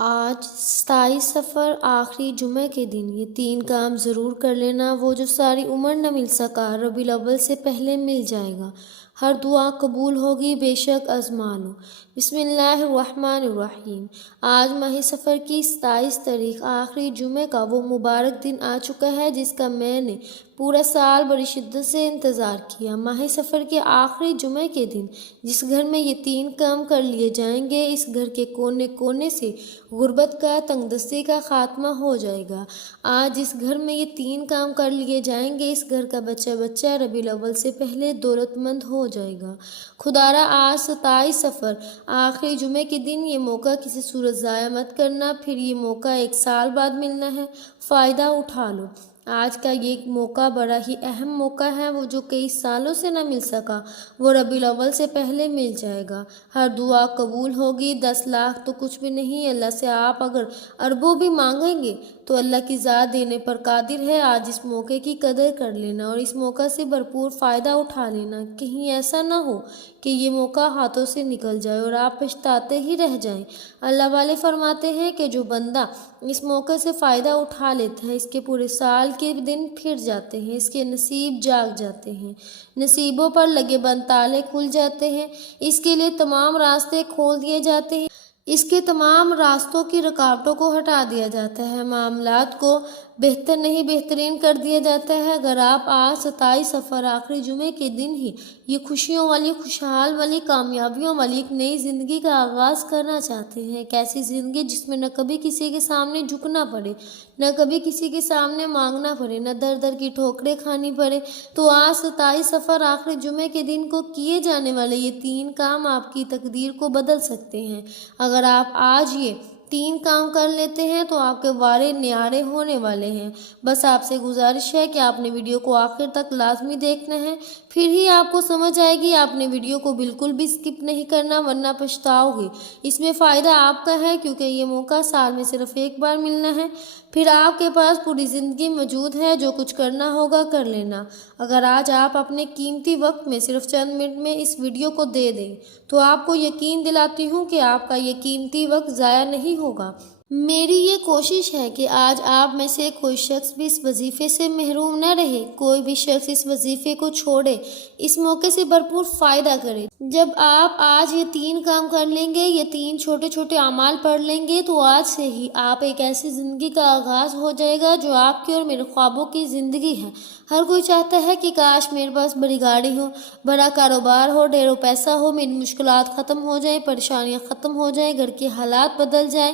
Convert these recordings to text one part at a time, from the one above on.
آج 27 سفر آخری جمعہ کے دن یہ 3 کام ضرور کر لینا، وہ جو ساری عمر نہ مل سکا ربیع الاول سے پہلے مل جائے گا۔ ہر دعا قبول ہوگی، بے شک آزمانو۔ بسم اللہ الرحمن الرحیم۔ آج ماہ سفر کی 27 تاریخ آخری جمعہ کا وہ مبارک دن آ چکا ہے جس کا میں نے پورا سال بڑی شدت سے انتظار کیا۔ ماہ سفر کے آخری جمعہ کے دن جس گھر میں یہ 3 کام کر لیے جائیں گے، اس گھر کے کونے کونے سے غربت کا، تنگ دستی کا خاتمہ ہو جائے گا۔ آج جس گھر میں یہ 3 کام کر لیے جائیں گے، اس گھر کا بچہ بچہ ربیع الاول سے پہلے دولت مند ہو جائے گا۔ خدارا آج 27 سفر آخری جمعے کے دن یہ موقع کسی صورت ضائع مت کرنا، پھر یہ موقع 1 سال بعد ملنا ہے، فائدہ اٹھا لو۔ آج کا یہ موقع بڑا ہی اہم موقع ہے، وہ جو کئی سالوں سے نہ مل سکا وہ ربیع الاول سے پہلے مل جائے گا۔ ہر دعا قبول ہوگی۔ 10 لاکھ تو کچھ بھی نہیں، اللہ سے آپ اگر اربوں بھی مانگیں گے تو اللہ کی ذات دینے پر قادر ہے۔ آج اس موقع کی قدر کر لینا اور اس موقع سے بھرپور فائدہ اٹھا لینا۔ کہیں ایسا نہ ہو کہ یہ موقع ہاتھوں سے نکل جائے اور آپ پچھتاتے ہی رہ جائیں۔ اللہ والے فرماتے ہیں کہ جو بندہ اس موقع سے فائدہ اٹھا لیتا ہے، اس کے پورے سال کے دن پھر جاتے ہیں، اس کے نصیب جاگ جاتے ہیں، نصیبوں پر لگے بند تالے کھل جاتے ہیں، اس کے لیے تمام راستے کھول دیے جاتے ہیں، اس کے تمام راستوں کی رکاوٹوں کو ہٹا دیا جاتا ہے، معاملات کو بہتر نہیں بہترین کر دیا جاتا ہے۔ اگر آپ آج 27 سفر آخری جمعے کے دن ہی یہ خوشیوں والی، خوشحال والی، کامیابیوں والی ایک نئی زندگی کا آغاز کرنا چاہتے ہیں، ایک ایسی زندگی جس میں نہ کبھی کسی کے سامنے جھکنا پڑے، نہ کبھی کسی کے سامنے مانگنا پڑے، نہ در در کی ٹھوکریں کھانی پڑے، تو آج 27 سفر آخری جمعے کے دن کو کیے جانے والے یہ 3 کام آپ کی تقدیر کو بدل سکتے ہیں۔ اگر آپ آج یہ 3 کام کر لیتے ہیں تو آپ کے وارے نیارے ہونے والے ہیں۔ بس آپ سے گزارش ہے کہ آپ نے ویڈیو کو آخر تک لازمی دیکھنا ہے، پھر ہی آپ کو سمجھ آئے گی۔ آپ نے ویڈیو کو بالکل بھی سکپ نہیں کرنا ورنہ پچھتاؤ گے۔ اس میں فائدہ آپ کا ہے کیونکہ یہ موقع سال میں صرف 1 بار ملنا ہے، پھر آپ کے پاس پوری زندگی موجود ہے، جو کچھ کرنا ہوگا کر لینا۔ اگر آج آپ اپنے قیمتی وقت میں صرف چند منٹ میں اس ویڈیو کو دے دیں تو آپ کو یقین دلاتی ہوں کہ آپ کا یہ قیمتی وقت ضائع نہیں ہوگا۔ میری یہ کوشش ہے کہ آج آپ میں سے کوئی شخص بھی اس وظیفے سے محروم نہ رہے، کوئی بھی شخص اس وظیفے کو چھوڑے، اس موقع سے بھرپور فائدہ کرے۔ جب آپ آج یہ 3 کام کر لیں گے، یہ 3 چھوٹے چھوٹے اعمال پڑھ لیں گے تو آج سے ہی آپ ایک ایسی زندگی کا آغاز ہو جائے گا جو آپ کی اور میرے خوابوں کی زندگی ہے۔ ہر کوئی چاہتا ہے کہ کاش میرے پاس بڑی گاڑی ہو، بڑا کاروبار ہو، ڈھیروں پیسہ ہو، میری مشکلات ختم ہو جائیں، پریشانیاں ختم ہو جائیں، گھر کے حالات بدل جائیں۔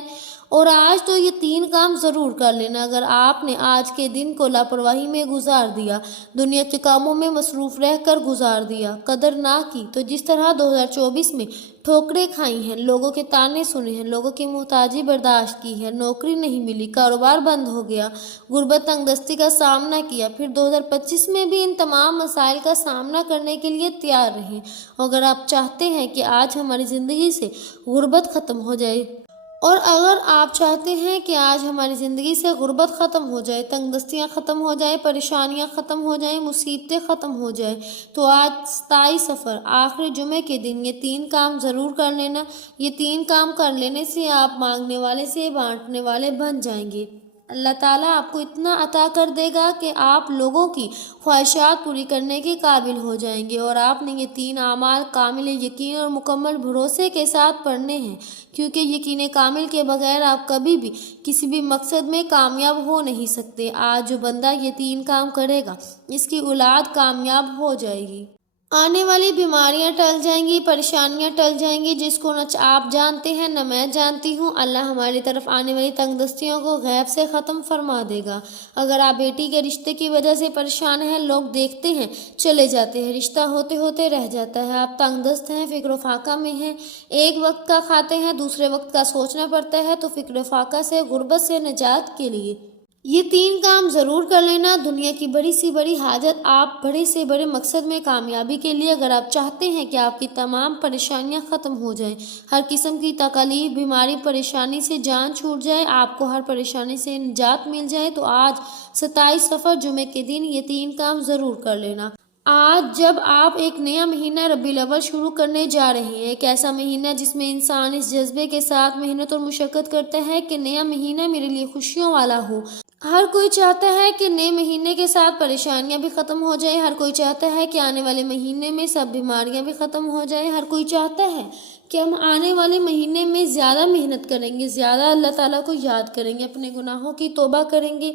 اور آج تو یہ 3 کام ضرور کر لینا۔ اگر آپ نے آج کے دن کو لاپرواہی میں گزار دیا، دنیا کے کاموں میں مصروف رہ کر گزار دیا، قدر نہ کی، تو جس طرح 2024 میں ٹھوکریں کھائی ہیں، لوگوں کے طعنے سنے ہیں، لوگوں کی محتاجی برداشت کی ہے، نوکری نہیں ملی، کاروبار بند ہو گیا، غربت، تنگ دستی کا سامنا کیا، پھر 2025 میں بھی ان تمام مسائل کا سامنا کرنے کے لیے تیار رہیں۔ اگر آپ چاہتے ہیں کہ آج ہماری زندگی سے غربت ختم ہو جائے، اور اگر آپ چاہتے ہیں کہ آج ہماری زندگی سے غربت ختم ہو جائے، تنگ دستیاں ختم ہو جائیں، پریشانیاں ختم ہو جائیں، مصیبتیں ختم ہو جائیں، تو آج 27 سفر آخری جمعے کے دن یہ 3 کام ضرور کر لینا۔ یہ 3 کام کر لینے سے آپ مانگنے والے سے بانٹنے والے بن جائیں گے۔ اللہ تعالیٰ آپ کو اتنا عطا کر دے گا کہ آپ لوگوں کی خواہشات پوری کرنے کے قابل ہو جائیں گے۔ اور آپ نے یہ 3 اعمال کامل یقین اور مکمل بھروسے کے ساتھ پڑھنے ہیں، کیونکہ یقین کامل کے بغیر آپ کبھی بھی کسی بھی مقصد میں کامیاب ہو نہیں سکتے۔ آج جو بندہ یہ 3 کام کرے گا، اس کی اولاد کامیاب ہو جائے گی۔ آنے والی بیماریاں ٹل جائیں گی، پریشانیاں ٹل جائیں گی، جس کو نہ آپ جانتے ہیں نہ میں جانتی ہوں۔ اللہ ہماری طرف آنے والی تنگ دستیوں کو غیب سے ختم فرما دے گا۔ اگر آپ بیٹی کے رشتے کی وجہ سے پریشان ہیں، لوگ دیکھتے ہیں چلے جاتے ہیں، رشتہ ہوتے ہوتے رہ جاتا ہے، آپ تنگ دست ہیں، فکر و فاقہ میں ہیں، ایک وقت کا کھاتے ہیں، دوسرے وقت کا سوچنا پڑتا ہے، تو فکر و فاقہ سے، غربت سے نجات کے لیے یہ 3 کام ضرور کر لینا۔ دنیا کی بڑی سی بڑی حاجت، آپ بڑے سے بڑے مقصد میں کامیابی کے لیے اگر آپ چاہتے ہیں کہ آپ کی تمام پریشانیاں ختم ہو جائیں، ہر قسم کی تکلیف، بیماری، پریشانی سے جان چھوٹ جائے، آپ کو ہر پریشانی سے نجات مل جائے، تو آج 27 سفر جمعے کے دن یہ 3 کام ضرور کر لینا۔ آج جب آپ ایک نیا مہینہ ربیع الاول شروع کرنے جا رہے ہیں، ایک ایسا مہینہ جس میں انسان اس جذبے کے ساتھ محنت اور مشقت کرتا ہے کہ نیا مہینہ میرے لیے خوشیوں والا ہو۔ ہر کوئی چاہتا ہے کہ نئے مہینے کے ساتھ پریشانیاں بھی ختم ہو جائیں، ہر کوئی چاہتا ہے کہ آنے والے مہینے میں سب بیماریاں بھی ختم ہو جائیں، ہر کوئی چاہتا ہے کہ ہم آنے والے مہینے میں زیادہ محنت کریں گے، زیادہ اللہ تعالیٰ کو یاد کریں گے، اپنے گناہوں کی توبہ کریں گے،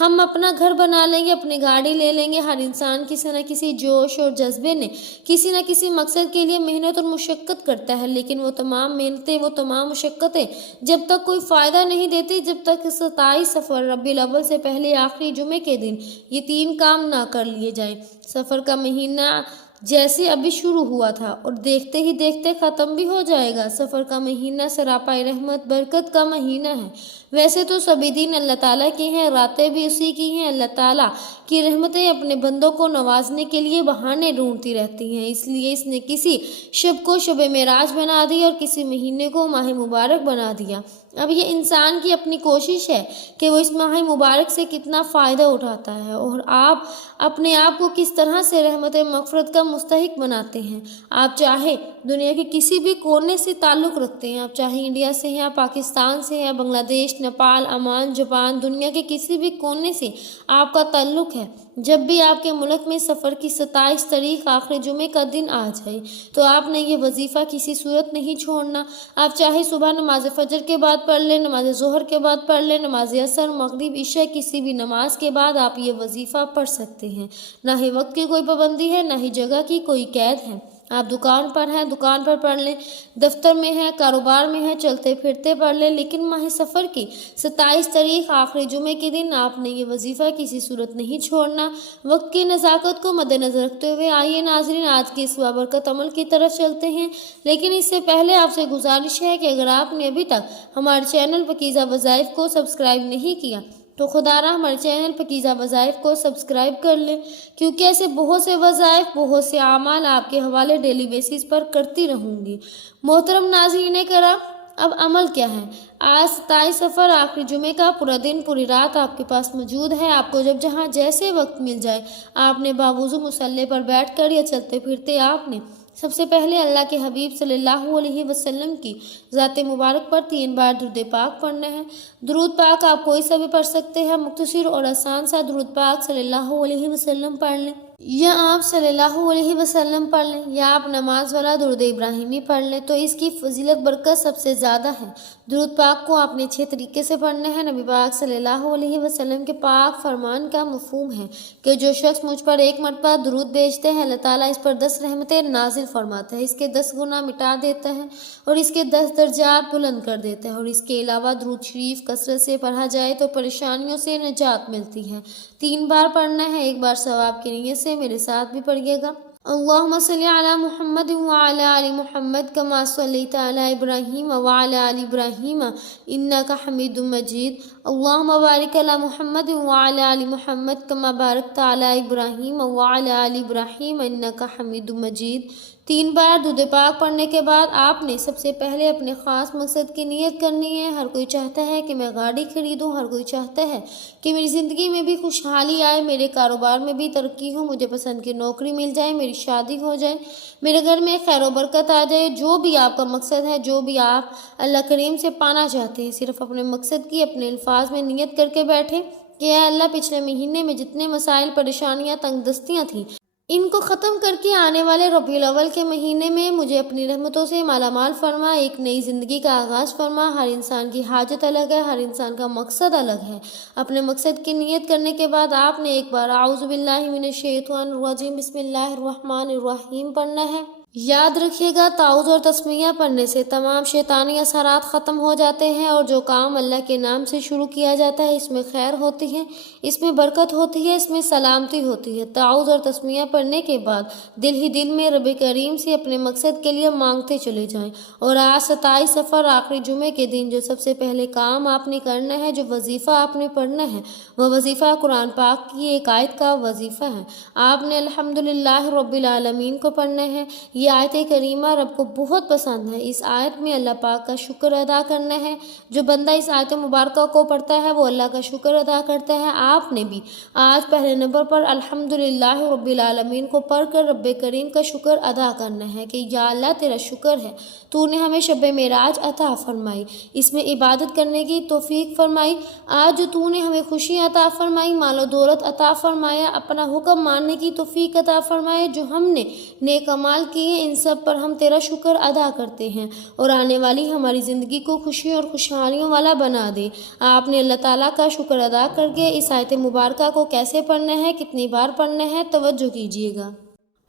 ہم اپنا گھر بنا لیں گے، اپنی گاڑی لے لیں گے۔ ہر انسان کسی نہ کسی جوش اور جذبے نے کسی نہ کسی مقصد کے لیے محنت اور مشقت کرتا ہے، لیکن وہ تمام محنتیں، وہ تمام مشقتیں جب تک کوئی فائدہ نہیں دیتی، جب تک 27 صفر ربیع الاول سے پہلے آخری جمعے کے دن یہ 3 کام نہ کر لیے جائیں۔ سفر کا مہینہ جیسے ابھی شروع ہوا تھا اور دیکھتے ہی دیکھتے ختم بھی ہو جائے گا۔ سفر کا مہینہ سراپا رحمت برکت کا مہینہ ہے۔ ویسے تو سبھی دن اللہ تعالیٰ کی ہیں، راتیں بھی اسی کی ہیں۔ اللہ تعالیٰ کی رحمتیں اپنے بندوں کو نوازنے کے لیے بہانے ڈھونڈتی رہتی ہیں، اس لیے اس نے کسی شب کو شب معراج بنا دی اور کسی مہینے کو ماہ مبارک بنا دیا۔ اب یہ انسان کی اپنی کوشش ہے کہ وہ اس ماہ مبارک سے کتنا فائدہ اٹھاتا ہے اور آپ اپنے آپ کو کس طرح سے رحمت مغفرت کا مستحق بناتے ہیں۔ آپ چاہے دنیا کے کسی بھی کونے سے تعلق رکھتے ہیں، آپ چاہے انڈیا سے ہیں، پاکستان سے ہیں، بنگلہ دیش، نیپال، عمان، جاپان، دنیا کے کسی بھی کونے سے آپ کا تعلق ہے، جب بھی آپ کے ملک میں سفر کی 27 تاریخ آخری جمعے کا دن آ جائے تو آپ نے یہ وظیفہ کسی صورت نہیں چھوڑنا۔ آپ چاہے صبح نماز فجر کے بعد پڑھ لیں، نماز ظہر کے بعد پڑھ لیں، نماز عصر، مغرب، عشاء، کسی بھی نماز کے بعد آپ یہ وظیفہ پڑھ سکتے ہیں۔ نہ ہی وقت کی کوئی پابندی ہے، نہ ہی جگہ کی کوئی قید ہے۔ آپ دکان پر ہیں، دکان پر پڑھ لیں، دفتر میں ہیں، کاروبار میں ہیں، چلتے پھرتے پڑھ لیں، لیکن ماہ سفر کی 27 تاریخ آخری جمعے کے دن آپ نے یہ وظیفہ کسی صورت نہیں چھوڑنا۔ وقت کی نزاکت کو مد نظر رکھتے ہوئے آئیے ناظرین آج کے اس بابرکت عمل کی طرف چلتے ہیں، لیکن اس سے پہلے آپ سے گزارش ہے کہ اگر آپ نے ابھی تک ہمارے چینل پاکیزہ وظائف کو سبسکرائب نہیں کیا تو خدا را ہمارے چینل پاکیزہ وظائف کو سبسکرائب کر لیں، کیونکہ ایسے بہت سے وظائف، بہت سے اعمال آپ کے حوالے ڈیلی بیسس پر کرتی رہوں گی۔ محترم ناظرین کرام، اب عمل کیا ہے؟ آج 27 صفر آخری جمعے کا پورا دن، پوری رات آپ کے پاس موجود ہے۔ آپ کو جب جہاں جیسے وقت مل جائے آپ نے باوضو مصلی پر بیٹھ کر یا چلتے پھرتے آپ نے سب سے پہلے اللہ کے حبیب صلی اللہ علیہ وسلم کی ذات مبارک پر 3 بار درود پاک پڑھنا ہے۔ درود پاک آپ کوئی سا بھی پڑھ سکتے ہیں، مختصر اور آسان سا درود پاک صلی اللہ علیہ وسلم پڑھ لیں، یا آپ صلی اللہ علیہ وسلم پڑھ لیں، یا آپ نماز والا درود ابراہیمی پڑھ لیں، تو اس کی فضیلت برکت سب سے زیادہ ہے۔ درود پاک کو آپ نے 6 طریقے سے پڑھنا ہے۔ نبی پاک صلی اللہ علیہ وسلم کے پاک فرمان کا مفہوم ہے کہ جو شخص مجھ پر 1 مرتبہ درود بھیجتے ہیں اللہ تعالیٰ اس پر 10 رحمتیں نازل فرماتا ہے، اس کے 10 گناہ مٹا دیتا ہے اور اس کے 10 درجات بلند کر دیتا ہے، اور اس کے علاوہ درود شریف کثرت سے پڑھا جائے تو پریشانیوں سے نجات ملتی ہے۔ 3 بار پڑھنا ہے، 1 بار ثواب کی نیت سے میرے ساتھ بھی پڑھیے گا۔ اللہم صلی علی محمد وعلی آل محمد کما صلیت علی ابراہیم وعلی آل ابراہیم انک حمید مجید۔ اللہم بارک علی محمد وعلی آل محمد کما بارکت علی ابراہیم وعلی آل ابراہیم انک حمید مجید۔ 3 بار درود پاک پڑھنے کے بعد آپ نے سب سے پہلے اپنے خاص مقصد کی نیت کرنی ہے۔ ہر کوئی چاہتا ہے کہ میں گاڑی خریدوں، ہر کوئی چاہتا ہے کہ میری زندگی میں بھی خوشحالی آئے، میرے کاروبار میں بھی ترقی ہو، مجھے پسند کی نوکری مل جائے، میری شادی ہو جائے، میرے گھر میں خیر و برکت آ جائے۔ جو بھی آپ کا مقصد ہے، جو بھی آپ اللہ کریم سے پانا چاہتے ہیں، صرف اپنے مقصد کی اپنے الفاظ میں نیت کر کے بیٹھیں کہ اے اللہ پچھلے مہینے میں جتنے مسائل، پریشانیاں، تنگ دستیاں تھیں، ان کو ختم کر کے آنے والے ربیع الاول کے مہینے میں مجھے اپنی رحمتوں سے مالا مال فرما، ایک نئی زندگی کا آغاز فرما۔ ہر انسان کی حاجت الگ ہے، ہر انسان کا مقصد الگ ہے۔ اپنے مقصد کی نیت کرنے کے بعد آپ نے 1 بار اعوذ باللہ من الشیطان الرجیم بسم اللہ الرحمن الرحیم پڑھنا ہے۔ یاد رکھیے گا تعوذ اور تسمیہ پڑھنے سے تمام شیطانی اثرات ختم ہو جاتے ہیں، اور جو کام اللہ کے نام سے شروع کیا جاتا ہے اس میں خیر ہوتی ہے، اس میں برکت ہوتی ہے، اس میں سلامتی ہوتی ہے۔ تعوذ اور تسمیہ پڑھنے کے بعد دل ہی دل میں رب کریم سے اپنے مقصد کے لیے مانگتے چلے جائیں، اور آج 27 صفر آخری جمعے کے دن جو سب سے پہلے کام آپ نے کرنا ہے، جو وظیفہ آپ نے پڑھنا ہے، وہ وظیفہ قرآن پاک کی ایک آیت کا وظیفہ ہے۔ آپ نے الحمدللہ رب العالمین کو پڑھنا ہے۔ یہ آیت کریمہ رب کو بہت پسند ہے۔ اس آیت میں اللہ پاک کا شکر ادا کرنا ہے۔ جو بندہ اس آیت مبارکہ کو پڑھتا ہے وہ اللہ کا شکر ادا کرتا ہے۔ آپ نے بھی آج پہلے نمبر پر الحمدللہ رب العالمین کو پڑھ کر رب کریم کا شکر ادا کرنا ہے کہ یا اللہ تیرا شکر ہے، تو نے ہمیں شب معراج عطا فرمائی، اس میں عبادت کرنے کی توفیق فرمائی۔ آج جو تو نے ہمیں خوشی عطا فرمائی، مال و دولت عطا فرمایا، اپنا حکم ماننے کی توفیق عطا فرمائے، جو ہم نے نیک اعمال کیے ان سب پر ہم تیرا شکر ادا کرتے ہیں اور آنے والی ہماری زندگی کو خوشی اور خوشحالیوں والا بنا دے۔ آپ نے اللہ تعالیٰ کا شکر ادا کر کے اس آیت مبارکہ کو کیسے پڑھنا ہے، کتنی بار پڑھنا ہے، توجہ کیجیے گا۔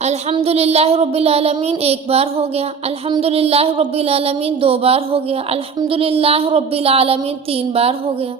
الحمدللہ رب العالمین ایک بار ہو گیا، الحمدللہ رب العالمین دو بار ہو گیا، الحمدللہ رب العالمین تین بار ہو گیا۔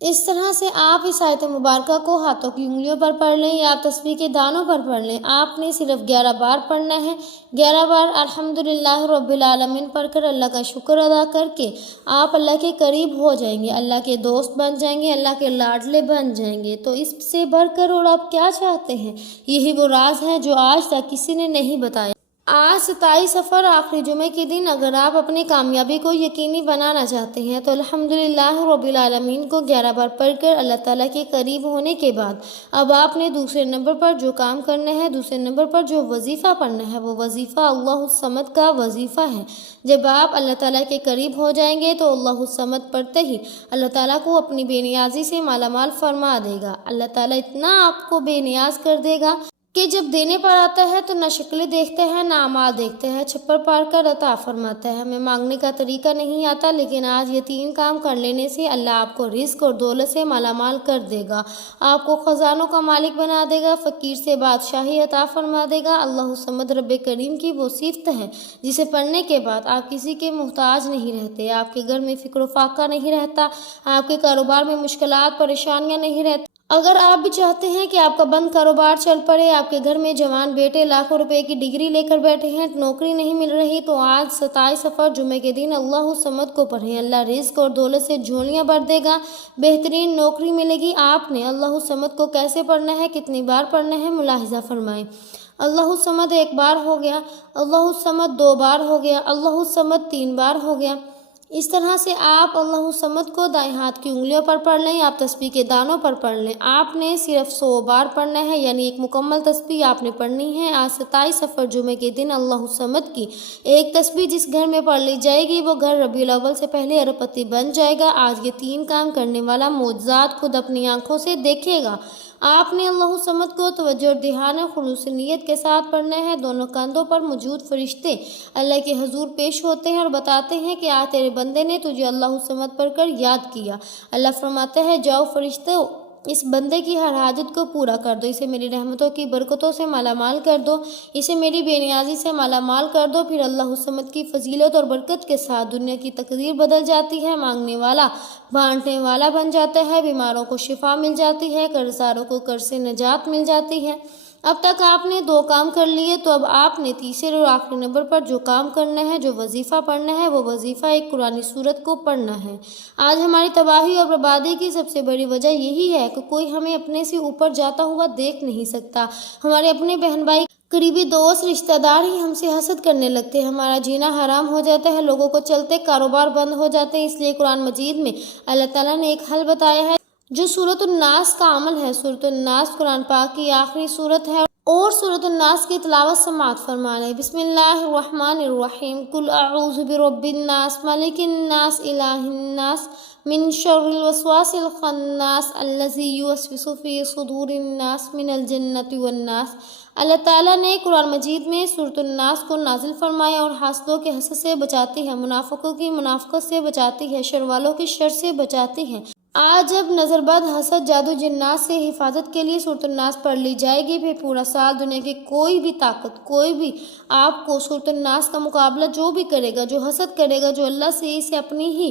اس طرح سے آپ اس آیت مبارکہ کو ہاتھوں کی انگلیوں پر پڑھ لیں یا آپ تسبیح کے دانوں پر پڑھ لیں۔ آپ نے صرف 11 بار پڑھنا ہے۔ 11 بار الحمدللہ رب العالمین پڑھ کر اللہ کا شکر ادا کر کے آپ اللہ کے قریب ہو جائیں گے، اللہ کے دوست بن جائیں گے، اللہ کے لاڈلے بن جائیں گے۔ تو اس سے بڑھ کر اور آپ کیا چاہتے ہیں؟ یہی وہ راز ہے جو آج تک کسی نے نہیں بتایا۔ آج 27 صفر آخری جمعے کے دن اگر آپ اپنی کامیابی کو یقینی بنانا چاہتے ہیں تو الحمدللہ رب العالمین کو 11 بار پڑھ کر اللہ تعالیٰ کے قریب ہونے کے بعد اب آپ نے دوسرے نمبر پر جو کام کرنا ہے، دوسرے نمبر پر جو وظیفہ پڑھنا ہے، وہ وظیفہ اللہ الصمد کا وظیفہ ہے۔ جب آپ اللہ تعالیٰ کے قریب ہو جائیں گے تو اللہ الصمد پڑھتے ہی اللہ تعالیٰ کو اپنی بے نیازی سے مالا مال فرما دے گا۔ اللہ تعالیٰ اتنا آپ کو بے نیاز کر دے گا کہ جب دینے پر آتا ہے تو نہ شکلیں دیکھتے ہیں نہ اعمال دیکھتے ہیں، چھپر پار کر عطا فرماتا ہے۔ ہمیں مانگنے کا طریقہ نہیں آتا، لیکن آج یہ 3 کام کر لینے سے اللہ آپ کو رزق اور دولت سے مالا مال کر دے گا، آپ کو خزانوں کا مالک بنا دے گا، فقیر سے بادشاہی عطا فرما دے گا۔ اللہ الصمد رب کریم کی وہ صفت ہے جسے پڑھنے کے بعد آپ کسی کے محتاج نہیں رہتے، آپ کے گھر میں فکر و فاقہ نہیں رہتا، آپ کے کاروبار میں مشکلات پریشانیاں نہیں رہتی۔ اگر آپ بھی چاہتے ہیں کہ آپ کا بند کاروبار چل پڑے، آپ کے گھر میں جوان بیٹے لاکھوں روپے کی ڈگری لے کر بیٹھے ہیں، نوکری نہیں مل رہی، تو آج 27 صفر جمعے کے دن اللہ الصمد کو پڑھیں، اللہ رزق اور دولت سے جھولیاں بھر دے گا، بہترین نوکری ملے گی۔ آپ نے اللہ الصمد کو کیسے پڑھنا ہے، کتنی بار پڑھنا ہے، ملاحظہ فرمائیں۔ اللہ الصمد ایک بار ہو گیا، اللہ الصمد دو بار ہو گیا، اللہ الصمد تین بار ہو گیا۔ اس طرح سے آپ اللہ الصمد کو دائیں ہاتھ کی انگلیوں پر پڑھ لیں، آپ تسبیح کے دانوں پر پڑھ لیں۔ آپ نے صرف 100 بار پڑھنا ہے، یعنی ایک مکمل تسبیح آپ نے پڑھنی ہے۔ آج 27 صفر جمعے کے دن اللہ الصمد کی ایک تسبیح جس گھر میں پڑھ لی جائے گی وہ گھر ربیع الاول سے پہلے ارب پتی بن جائے گا۔ آج یہ 3 کام کرنے والا معجزات خود اپنی آنکھوں سے دیکھے گا۔ آپ نے اللہ الصمد کو توجہ اور دھیان اور خلوص نیت کے ساتھ پڑھنا ہے۔ دونوں کندھوں پر موجود فرشتے اللہ کے حضور پیش ہوتے ہیں اور بتاتے ہیں کہ آج تیرے بندے نے تجھے اللہ الصمد پڑھ کر یاد کیا۔ اللہ فرماتا ہے جاؤ فرشتوں، اس بندے کی ہر حاجت کو پورا کر دو، اسے میری رحمتوں کی برکتوں سے مالا مال کر دو، اسے میری بے نیازی سے مالا مال کر دو۔ پھر اللہ الصمد کی فضیلت اور برکت کے ساتھ دنیا کی تقدیر بدل جاتی ہے، مانگنے والا بانٹنے والا بن جاتا ہے، بیماروں کو شفا مل جاتی ہے، قرضداروں کو قرض سے نجات مل جاتی ہے۔ اب تک آپ نے 2 کام کر لیے، تو اب آپ نے تیسرے اور آخری نمبر پر جو کام کرنا ہے، جو وظیفہ پڑھنا ہے، وہ وظیفہ ایک قرآنی سورت کو پڑھنا ہے۔ آج ہماری تباہی اور بربادی کی سب سے بڑی وجہ یہی ہے کہ کوئی ہمیں اپنے سے اوپر جاتا ہوا دیکھ نہیں سکتا۔ ہمارے اپنے بہن بھائی، قریبی دوست، رشتہ دار ہی ہم سے حسد کرنے لگتے ہیں، ہمارا جینا حرام ہو جاتا ہے، لوگوں کو چلتے کاروبار بند ہو جاتے ہیں۔ اس لیے قرآن مجید میں اللہ تعالیٰ نے ایک حل بتایا ہے جو سورۃ الناس کا عمل ہے۔ سورۃ الناس قرآن پاک کی آخری سورت ہے اور سورۃ الناس کی تلاوت سماعت فرمائیں۔ بسم اللہ الرحمن الرحیم، قل اعوذ برب الناس، ملک الناس، الہ الناس، من شر الوسواس الخناس، الذی یوسوس فی صدور الناس من الجنۃ والناس۔ اللہ تعالیٰ نے قرآن مجید میں سورۃ الناس کو نازل فرمایا اور حاسدوں کے حسد سے بچاتی ہے، منافقوں کی منافقت سے بچاتی ہے، شر والوں کی شر سے بچاتی ہے۔ آج جب نظر بد، حسد، جادو، جنات سے حفاظت کے لیے سورۃ الناس پڑھ لی جائے گی، پھر پورا سال دنیا کی کوئی بھی طاقت، کوئی بھی آپ کو سورۃ الناس کا مقابلہ جو بھی کرے گا، جو حسد کرے گا، جو اللہ سے اسے اپنی ہی